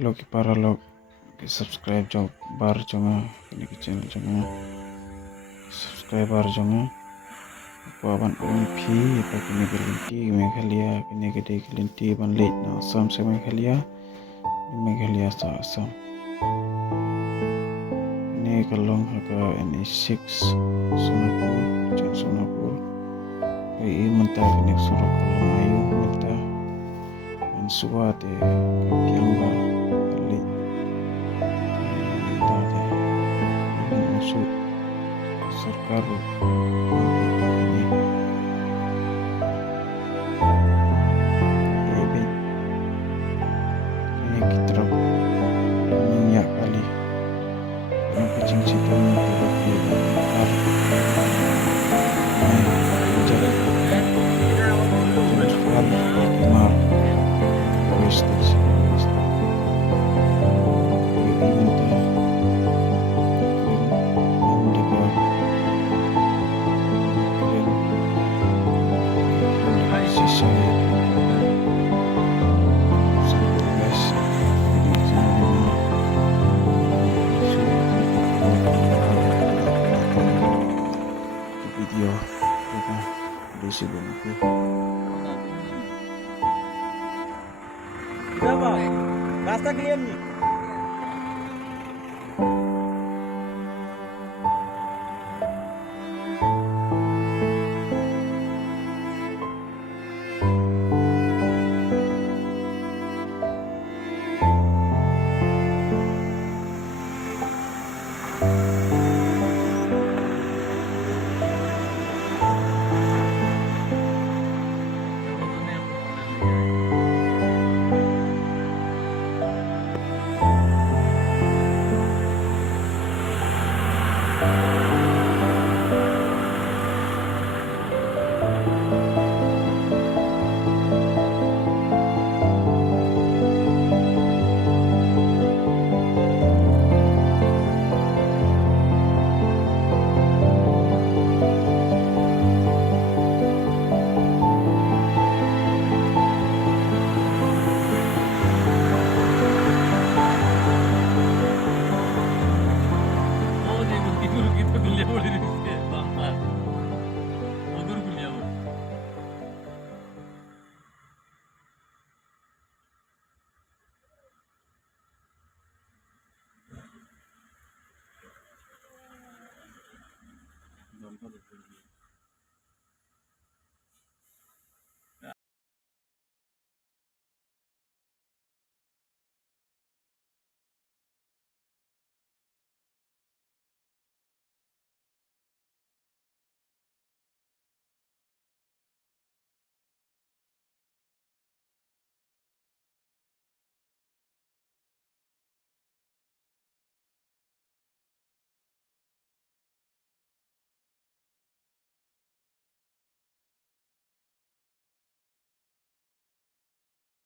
Lo ki para lo ki subscribe jo bar jonga kini ki channel jonga subscriber jonga ko aban ko phi pa kini ki linti meghalaya kini ki de ki linti ban late na assam se meghalaya sa assam ini kalong haka NE6 Sonapur jang Sonapur kai menta kini surah kalong ayu menta suwa te piangba late menta te ibn masuk sarkar ini ebet ini kita minyak kali yang kecing situ teruk di ar jadi Far Mar Wastage minta menjaga sisa video kita di sebelum itu. Kenapa? Rasa clear nih.